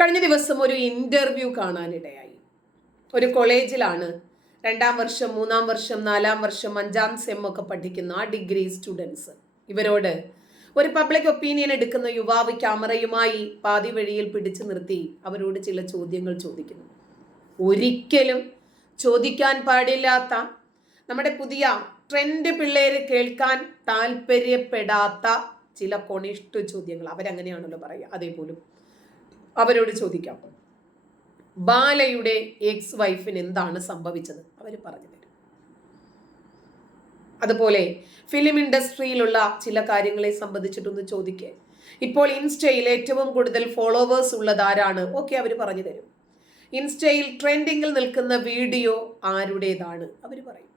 കഴിഞ്ഞ ദിവസം ഒരു ഇന്റർവ്യൂ കാണാനിടയായി. ഒരു കോളേജിലാണ് രണ്ടാം വർഷം മൂന്നാം വർഷം നാലാം വർഷം അഞ്ചാം സെം ഒക്കെ പഠിക്കുന്ന ആ ഡിഗ്രി സ്റ്റുഡൻസ് ഇവരോട് ഒരു പബ്ലിക് ഒപ്പീനിയൻ എടുക്കുന്ന യുവാവ് ക്യാമറയുമായി പാതി വഴിയിൽ പിടിച്ചു നിർത്തി അവരോട് ചില ചോദ്യങ്ങൾ ചോദിക്കുന്നു. ഒരിക്കലും ചോദിക്കാൻ പാടില്ലാത്ത നമ്മുടെ പുതിയ ട്രെൻഡ് പിള്ളേര് കേൾക്കാൻ താല്പര്യപ്പെടാത്ത ചില കൊണിഷ്ട ചോദ്യങ്ങൾ. അവരങ്ങനെയാണല്ലോ പറയുക. അതേപോലും അവരോട് ചോദിക്കാം. ബാലയുടെ എക്സ് വൈഫിന് എന്താണ് സംഭവിച്ചത്? അവർ പറഞ്ഞു തരും. അതുപോലെ ഫിലിം ഇൻഡസ്ട്രിയിലുള്ള ചില കാര്യങ്ങളെ സംബന്ധിച്ചിട്ടൊന്ന് ചോദിക്കേ. ഇപ്പോൾ ഇൻസ്റ്റയിൽ ഏറ്റവും കൂടുതൽ ഫോളോവേഴ്സ് ഉള്ളത് ആരാണ്? ഓക്കെ അവർ പറഞ്ഞു തരും. ഇൻസ്റ്റയിൽ ട്രെൻഡിങ്ങിൽ നിൽക്കുന്ന വീഡിയോ ആരുടേതാണ്? അവർ പറയും.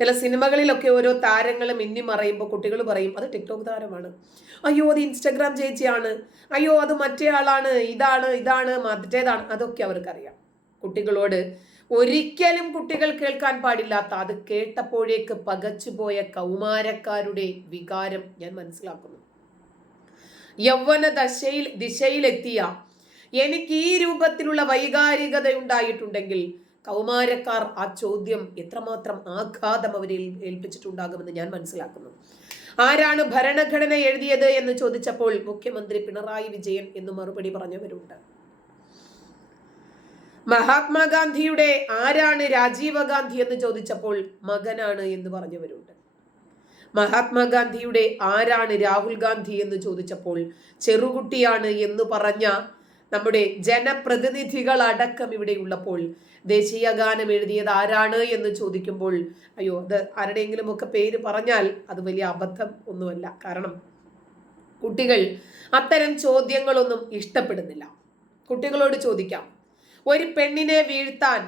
ചില സിനിമകളിലൊക്കെ ഓരോ താരങ്ങൾ മിന്നി മറയുമ്പോൾ കുട്ടികൾ പറയും അത് ടിക്ടോക്ക് താരമാണ്. അയ്യോ അത് ഇൻസ്റ്റഗ്രാം ചേച്ചിയാണ്. അയ്യോ അത് മറ്റേ ആളാണ്. ഇതാണ് ഇതാണ്. മറ്റേതാണ്. അതൊക്കെ അവർക്കറിയാം. കുട്ടികളോട് ഒരിക്കലും കുട്ടികൾ കേൾക്കാൻ പാടില്ലാത്ത അത് കേട്ടപ്പോഴേക്ക് പകച്ചുപോയ കൗമാരക്കാരുടെ വികാരം ഞാൻ മനസ്സിലാക്കുന്നു. യൗവന ദശയിൽ ദിശയിലെത്തിയ എനിക്ക് ഈ രൂപത്തിലുള്ള വൈകാരികത ഉണ്ടായിട്ടുണ്ടെങ്കിൽ കൗമാരക്കാർ ആ ചോദ്യം എത്രമാത്രം ആഘാതം അവരെ ഏൽപ്പിച്ചിട്ടുണ്ടാകുമെന്ന് ഞാൻ മനസ്സിലാക്കുന്നു. ആരാണ് ഭരണഘടന എഴുതിയത് എന്ന് ചോദിച്ചപ്പോൾ മുഖ്യമന്ത്രി പിണറായി വിജയൻ എന്ന് മറുപടി പറഞ്ഞവരുണ്ട്. മഹാത്മാഗാന്ധിയുടെ ആരാണ് രാജീവ ഗാന്ധി എന്ന് ചോദിച്ചപ്പോൾ മകനാണ് എന്ന് പറഞ്ഞവരുണ്ട്. മഹാത്മാഗാന്ധിയുടെ ആരാണ് രാഹുൽ ഗാന്ധി എന്ന് ചോദിച്ചപ്പോൾ ചെറുകുട്ടിയാണ് എന്ന് പറഞ്ഞ നമ്മുടെ ജനപ്രതിനിധികൾ അടക്കം ഇവിടെ ഉള്ളപ്പോൾ ദേശീയ ഗാനം എഴുതിയത് ആരാണ് എന്ന് ചോദിക്കുമ്പോൾ അയ്യോ അത് ആരുടെയെങ്കിലും ഒക്കെ പേര് പറഞ്ഞാൽ അത് വലിയ അബദ്ധം ഒന്നുമല്ല. കാരണം കുട്ടികൾ അത്തരം ചോദ്യങ്ങളൊന്നും ഇഷ്ടപ്പെടുന്നില്ല. കുട്ടികളോട് ചോദിക്കാം ഒരു പെണ്ണിനെ വീഴ്ത്താൻ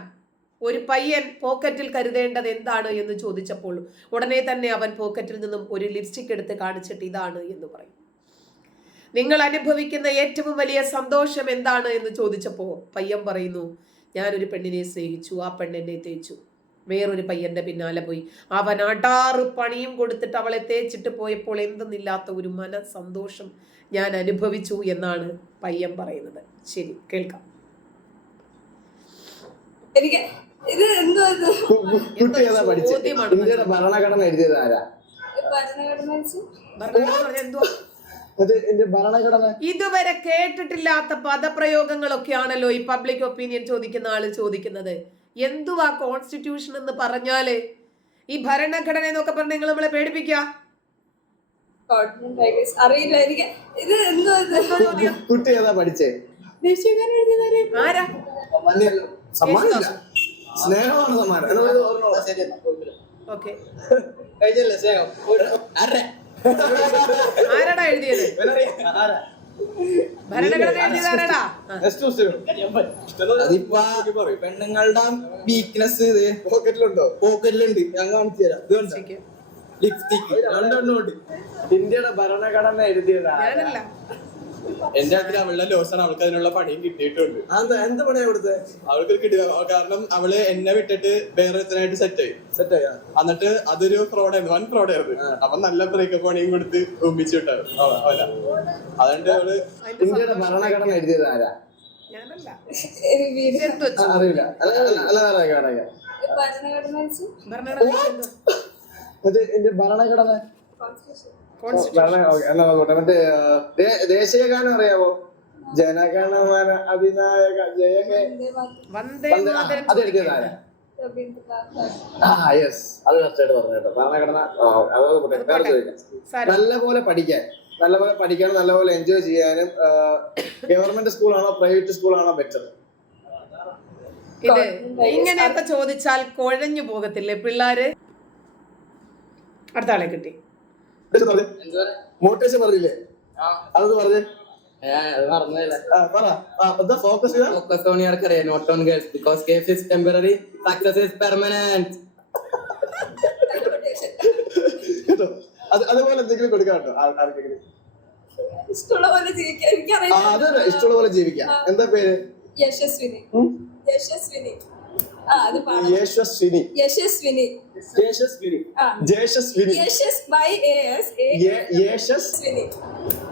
ഒരു പയ്യൻ പോക്കറ്റിൽ കരുതേണ്ടത് എന്താണ്? എന്ന് ചോദിച്ചപ്പോൾ ഉടനെ തന്നെ അവൻ പോക്കറ്റിൽ നിന്നും ഒരു ലിപ്സ്റ്റിക് എടുത്ത് കാണിച്ചിട്ട് ഇതാണ് എന്ന് പറയും. നിങ്ങൾ അനുഭവിക്കുന്ന ഏറ്റവും വലിയ സന്തോഷം എന്താണ്? എന്ന് ചോദിച്ചപ്പോൾ പയ്യൻ പറയുന്നു ഞാനൊരു പെണ്ണിനെ സ്നേഹിച്ചു ആ പെണ്ണെന്നെ തേച്ചു. വേറൊരു പയ്യന്റെ പിന്നാലെ പോയി. അവൻ അടാറ് പണിയും കൊടുത്തിട്ട് അവളെ തേച്ചിട്ട് പോയപ്പോൾ എന്തെന്നില്ലാത്ത ഒരു മന സന്തോഷം ഞാൻ അനുഭവിച്ചു എന്നാണ് പയ്യൻ പറയുന്നത്. ശരി കേൾക്കാം. എനിക്ക് ഇത് എന്തോ ഭരണഘടന എഴുതിയത് ആരാ? ഭരണഘടന എന്തുവാ? ഇതുവരെ കേട്ടിട്ടില്ലാത്ത പദപ്രയോഗങ്ങളൊക്കെയാണല്ലോ ഈ പബ്ലിക് ഒപ്പീനിയൻ ചോദിക്കുന്ന ആൾ ചോദിക്കുന്നത്. എന്തുവാ കോൺസ്റ്റിറ്റ്യൂഷൻ എന്ന് പറഞ്ഞാൽ? ഈ ഭരണഘടന എന്നൊക്കെ പറഞ്ഞ് നിങ്ങൾ നമ്മളെ പേടിപ്പിക്കുക guess. അറിയില്ല എനിക്ക് ഇത് എന്തോ ഇത്? ചോദ്യം കുട്ടി ഏതാ പഠിച്ചേ? ദേശീയഗാനം എഴുതിയതാരെ ആരാ? സ്നേഹമാണ് സമ്മാനം. കഴിഞ്ഞല്ലേ സ്നേഹം? ആരുടെ? എഴുതിയത്. പെണ്ണുങ്ങളുടെ വീക്ക്നെസ് ഇത് പോക്കറ്റിലുണ്ടോ പോക്കറ്റിലുണ്ട് ഞാൻ കാണിച്ചു തരാം. ഇത് ലിപ്സ്റ്റിക് രണ്ടെണ്ണം ഉണ്ട്. ഇന്ത്യയുടെ ഭരണഘടന എഴുതിയതാ. ഞാനല്ല. എന്റെ അടുത്ത് അവളുടെ ലോസാണ് അവൾക്ക് അതിനുള്ള പണിയും കിട്ടിയിട്ടുണ്ട്. എന്താ പണിയാ കൊടുത്തത് അവൾക്ക് കിട്ടിയ കാരണം അവൾ എന്നെ വിട്ടിട്ട് വേറെ എത്തനായിട്ട് സെറ്റ് ആയി. സെറ്റ് ആയി? എന്നിട്ട് അതൊരു ഫ്രോഡായിരുന്നു വൻ ഫ്രോഡായിരുന്നു അപ്പൊ നല്ല ബ്രേക്കപ്പ് പണിയും കൊടുത്ത് ഒമ്പിച്ചു വിട്ടായിരുന്നു അവ- അവല അതുകൊണ്ട് അവൾ ഇന്ത്യയുടെ ഭരണഘടന എഴുതിയത് ആരാ? അറിയില്ല. ഭരണഘടന ഭരണഘടന ദേശീയ ഗാനം അറിയാവോ? ജനഗണമന അധിനായക ജയ ഹേ വന്ദേ മാതരം. വന്ദേ വന്ദേ- ആ, മാതരം. അത് എഴുതിയത് ആരാ രവീന്ദ്രനാഥ് ടാഗോർ. ആ യെസ് അത് കറക്റ്റായിട്ട് പറഞ്ഞു കേട്ടോ. ഭരണഘടന ആ, അത് പോട്ടെ, വേറെ ചോദിക്കാം. സാരം. നല്ലപോലെ പഠിക്കാൻ നല്ലപോലെ പഠിക്കാനും നല്ലപോലെ എൻജോയ് ചെയ്യാനും ഗവൺമെന്റ് സ്കൂളാണോ പ്രൈവറ്റ് സ്കൂളാണോ ബെറ്റർ ഇത് ഇങ്ങനെയൊക്കെ ചോദിച്ചാൽ കുഴഞ്ഞു പോകത്തില്ലേ പിള്ളാര്? അടുത്ത ആളെ കിട്ടി. മോട്ടേഷൻ പറഞ്ഞില്ലേ? അതൊന്ന് പറഞ്ഞേ? ഫോക്കസ് ചെയ്താ focus on your career not on girls because is temporary success is permanent കേട്ടോ? അത് അതുപോലെ എന്തെങ്കിലും കൊടുക്കാട്ടോ ആർക്കെങ്കിലും ഇഷ്ടമുള്ള പോലെ ഇഷ്ടമുള്ള ജീവിക്കാം. എന്താ പേര്? യശസ്വിനി. ഉം? യശസ്വിനി ആ അത് പാടാം. Yashaswini. Yashaswini. Yashaswini. Yashas by A S Yashaswini Yashaswini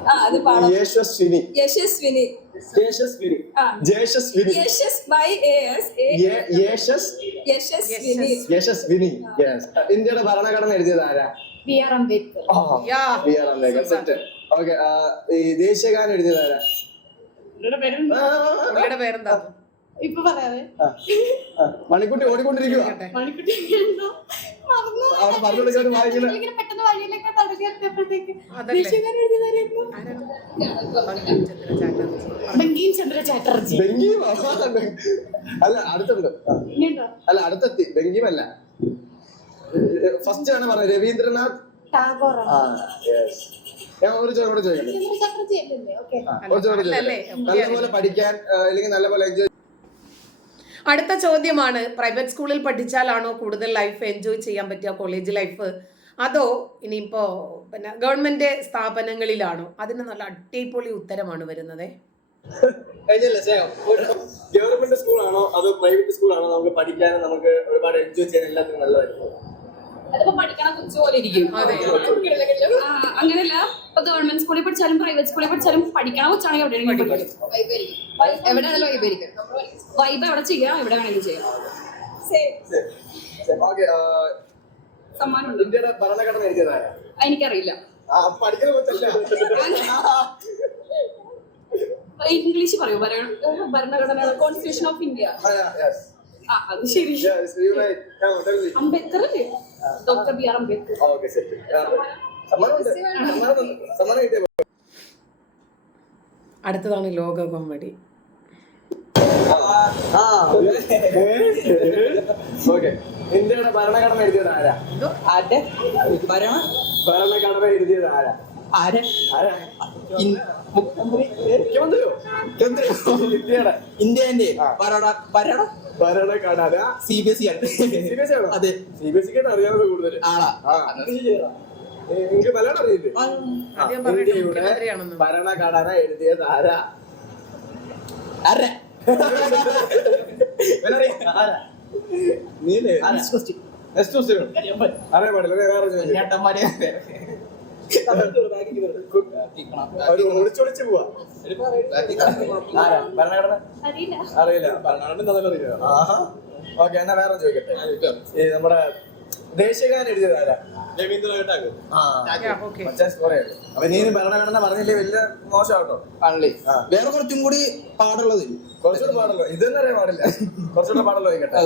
ആ അത് പാടാം. Yashaswini. Yashas by A S A Yeh- Yashaswini. Yashaswini. Yes ഇന്ത്യയുടെ ഭരണഘടന എഴുതിയത് ആരാ? B R Ambedkar. B R Ambedkar. Set. Okay ഈ ദേശീയഗാനം എഴുതിയത് ആരാ? പേരെന്താ ഇപ്പൊ ആ. മണിക്കുട്ടി ഓടിക്കൊണ്ടിരിക്കുക മണിക്കുട്ടി പെട്ടെന്ന് വഴിയിലേക്ക് ചന്ദ്ര ചാറ്റർജി. അല്ല അടുത്തുണ്ട്. അല്ല അടുത്തെത്തി. ബംഗീമല്ല. ഫസ്റ്റ് ആണ് പറഞ്ഞത് രവീന്ദ്രനാഥ്. ടാഗോർ ആ യെസ് ഞാൻ ഒരു ചോദ്യം? നല്ലപോലെ പഠിക്കാൻ അല്ലെങ്കിൽ നല്ലപോലെ എൻജോയ് അടുത്ത ചോദ്യമാണ് പ്രൈവറ്റ് സ്കൂളിൽ പഠിച്ചാലാണോ കൂടുതൽ ലൈഫ് എൻജോയ് ചെയ്യാൻ പറ്റുക? കോളേജ് ലൈഫ് അതോ ഇനിയിപ്പോ പിന്നെ ഗവൺമെന്റ് സ്ഥാപനങ്ങളിലാണോ? അതിന് നല്ല അടിപൊളി ഉത്തരമാണ് വരുന്നത്. ഗവൺമെന്റ് സ്കൂളാണോ അതോ പ്രൈവറ്റ് സ്കൂളാണോ നമുക്ക് പഠിക്കാനും നമുക്ക് ഒരുപാട് എൻജോയ് ചെയ്യാൻ എല്ലാത്തിനും നല്ലതായിരിക്കും. അതിപ്പോ പഠിക്കണ കൊച്ചു പോലെ ഇരിക്കും അങ്ങനെയല്ല. ഇപ്പൊ ഗവൺമെന്റ് സ്കൂളിൽ പഠിച്ചാലും പ്രൈവറ്റ് സ്കൂളിൽ പഠിച്ചാലും പഠിക്കണ കൊച്ചാണെങ്കിൽ എവിടെയാണെങ്കിലും പഠിക്കും. എവിടെയാണല്ലോ വൈബായിരിക്കും വൈബ് എവിടെ ചെയ്യാം എവിടെ വേണമെങ്കിലും ചെയ്യാം. ഇന്ത്യയുടെ ഭരണഘടന എഴുതിയതാരാ എനിക്കറിയില്ല. ഇംഗ്ലീഷ് പറയൂ ഭരണ ഭരണഘടന കോൺസ്റ്റിറ്റ്യൂഷൻ ഓഫ് ഇന്ത്യ അത് ശരി. അംബേദ്കർ അല്ലേ? Doctor B R Ambedkar. അടുത്തതാണ് ലോക കോമഡി. ഇന്ത്യയുടെ ഭരണഘടന എഴുതിയത് ആരാ? ഭരണഘടന എഴുതിയത് ആരാ? ആരെ? ആരാ? മുഖ്യമന്ത്രിയോ? ഇന്ത്യയുടെ. ഇന്ത്യന്റെ ഭരണ ഭരണ ഭരണഘടന. സി ബി എസ് സി ആണ്. സി ബി എസ് ആണോ? അതെ. സി ബി എസ് സിക്കാണ് അറിയാവുന്നത് കൂടുതൽ ആളാ. നിങ്ങൾക്ക് മലയാളം അറിയില്ലേ? ഇന്ത്യയുടെ ഭരണഘടന എഴുതിയത് ആരാ? ആരെ? ഒളിച്ചൊളിച്ച് പോവാ. ഭരണഘടന? അറിയില്ല. ഭരണഘടന അറിയില്ല. ഓക്കെ എന്നാ വേറെ ചോദിക്കട്ടെ. ഈ നമ്മുടെ ദേശീയഗാനം എഴുതിയത് ആരാ? രവീന്ദ്രനാഥ് ടാഗോർ ആ Yeah, okay. മച്ചാൻ score ചെയ്തു. അപ്പൊ നീ ഇനി ഭരണഘടന പറഞ്ഞില്ലേ വലിയ മോശമാട്ടോ? ആണല്ലേ. വേറെ കുറച്ചും കൂടി പാടുള്ളത്. കുറച്ചുകൂടെ പാടല്ലോ ഇതെന്ന് അറിയാൻ പാടില്ല. കുറച്ചുകൂടെ പാടല്ലോ കേട്ടോ.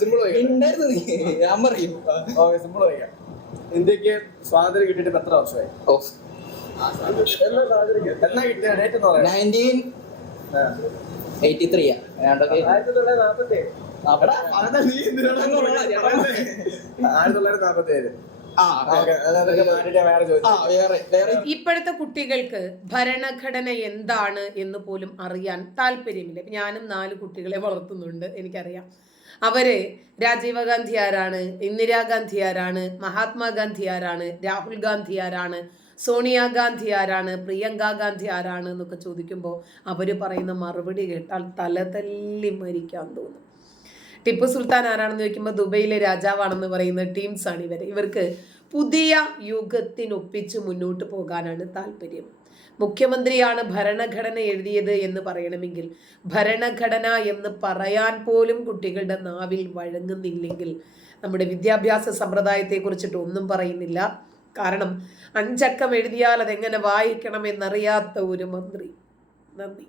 സിമ്പിൾ ഉണ്ടായിരുന്നു നീ. ഞാൻ പറയും. ഓക്കെ സിമ്പിൾ ചോദിക്കാം ഇന്ത്യയ്ക്ക് സ്വാതന്ത്ര്യം കിട്ടിയിട്ട് എത്ര വർഷമായി? എന്നാ കിട്ടിയ? ഡേറ്റ് എന്ന് പറയാം. നയന്റീൻ എയ്റ്റി ത്രീ ആയിരത്തി തൊള്ളായിരത്തി നാൽപ്പത്തി ഏഴ്. ആയിരത്തി തൊള്ളായിരത്തി ഏഴ്. ഇപ്പോഴത്തെ കുട്ടികൾക്ക് ഭരണഘടന എന്താണ് എന്ന് പോലും അറിയാൻ താല്പര്യമില്ല. ഞാനും നാല് കുട്ടികളെ വളർത്തുന്നുണ്ട് എനിക്കറിയാം. അവർ രാജീവ് ഗാന്ധി ആരാണ് ഇന്ദിരാഗാന്ധി ആരാണ് മഹാത്മാഗാന്ധി ആരാണ് രാഹുൽ ഗാന്ധി ആരാണ് സോണിയാഗാന്ധി ആരാണ് പ്രിയങ്ക ഗാന്ധി ആരാണ് എന്നൊക്കെ ചോദിക്കുമ്പോൾ അവർ പറയുന്ന മറുപടി കേട്ടാൽ തല തല്ലി മരിക്കാൻ തോന്നും. ടിപ്പു സുൽത്താൻ ആരാണെന്ന് ചോദിക്കുമ്പോൾ ദുബൈയിലെ രാജാവാണെന്ന് പറയുന്ന ടീംസ് ആണ് ഇവർ ഇവർക്ക് പുതിയ യുഗത്തിനൊപ്പിച്ച് മുന്നോട്ട് പോകാനാണ് താല്പര്യം. മുഖ്യമന്ത്രിയാണ് ഭരണഘടന എഴുതിയത് എന്ന് പറയണമെങ്കിൽ ഭരണഘടന എന്ന് പറയാൻ പോലും കുട്ടികളുടെ നാവിൽ വഴങ്ങുന്നില്ലെങ്കിൽ നമ്മുടെ വിദ്യാഭ്യാസ സമ്പ്രദായത്തെക്കുറിച്ചിട്ട് ഒന്നും പറയുന്നില്ല. കാരണം അഞ്ചക്കം എഴുതിയാൽ അതെങ്ങനെ വായിക്കണമെന്നറിയാത്ത ഒരു മന്ത്രി. നന്ദി.